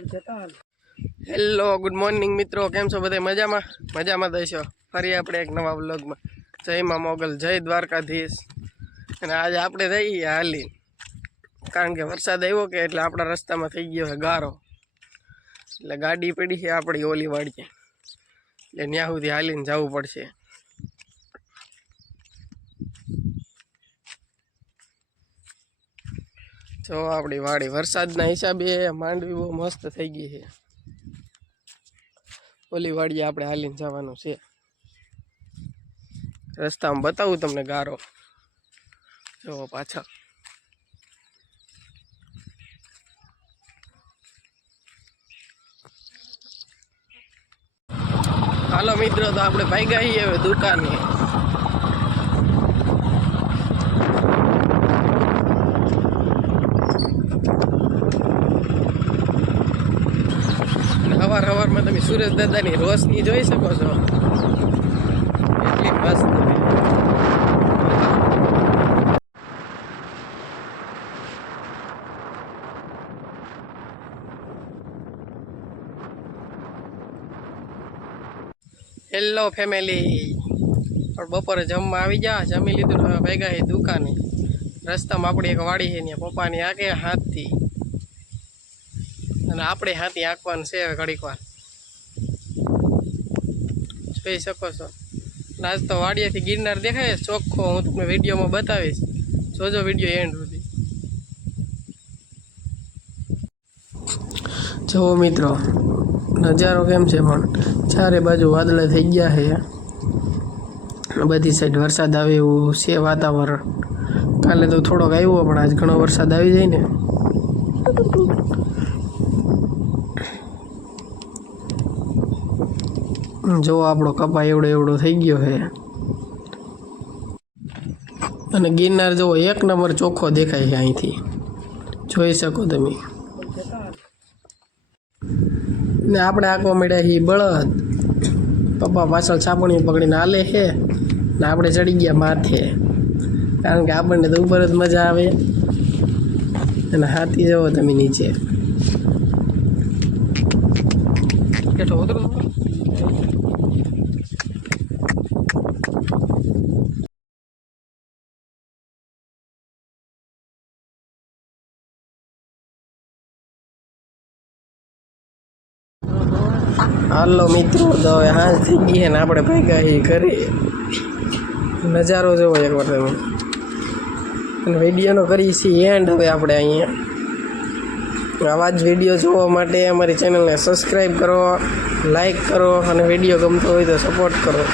Hello good morning મિત્રો, કેમ છો બધા? મજામાં દઈશો. ફરી આપણે એક નવા વ્લોગમાં. જય મા મોગલ, જય દ્વારકાધીશ. અને આજે આપણે જઈએ હાલી, કારણ કે વરસાદ આવ્યો કે એટલે આપણા રસ્તામાં થઈ ગયો છે ગારો, એટલે ગાડી પડી છે આપણી ઓલી વાડીએ, એટલે ત્યાં સુધી હાલીને જવું પડશે. જો આપણી વાડી વરસાદના હિસાબે માંડવી બહુ મસ્ત થઈ ગઈ છે. ઓલી વાડીએ આપણે હાલીને જવાનું છે. રસ્તામાં બતાવું તમને ગારો, જો પાછળ. હાલો મિત્રો, તો આપણે ભાગ્યા છીએ હવે દુકાને. સવારમાં તમે સુરેશ દાદાની રોશની જોઈ શકો છો, એટલી મસ્ત. હેલો ફેમિલી, બપોરે જમવા આવી જા, જમી લીધું. હવે ભેગા છે દુકાને. રસ્તામાં આપણી એક વાડી છે, ત્યાં પપ્પાની આગે હાથથી, અને આપણે હાથી આંકવાનું છે હવે ઘડીક વાર. જોઈ શકો છો. આજ તો વાડિયાથી ગિરનાર દેખાય ચોખ્ખો. હું તમને વિડીયોમાં બતાવીશ, જોજો વિડીયો એન્ડ સુધી. જુઓ મિત્રો, નજારો કેમ છે, પણ ચારે બાજુ વાદળા થઈ ગયા છે. બધી સાઈડ વરસાદ આવે એવું છે વાતાવરણ. કાલે તો થોડોક આવ્યો, પણ આજ ઘણો વરસાદ આવી જાય ને. જો આપણો કપા એવડો થઈ ગયો છે, અને ગિરનાર જુઓ એક નંબર ચોખ્ખો દેખાય છે અહીંથી, જોઈ શકો તમે. ને આપણે આંકવા મળ્યા છીએ બળદ. પપ્પા પાછળ છાપણીઓ પકડીને હાલે છે, ને આપણે ચડી ગયા માથે, કારણ કે આપણને તો ઉપર જ મજા આવે. અને હાથી જવો તમે નીચે. કેટલો ઉતરો. હાલો મિત્રો, તો હવે હાજ થઈ ગઈ ને આપણે ભાગ્યા છીએ ઘરે. નજારો જોવો એકવાર તમે. અને વિડીયોનો કરીએ છીએ એન્ડ હવે આપણે અહીંયા. આવા જ વિડીયો જોવા માટે અમારી ચેનલને સબસ્ક્રાઈબ કરો, લાઈક કરો, અને વિડીયો ગમતો હોય તો સપોર્ટ કરો.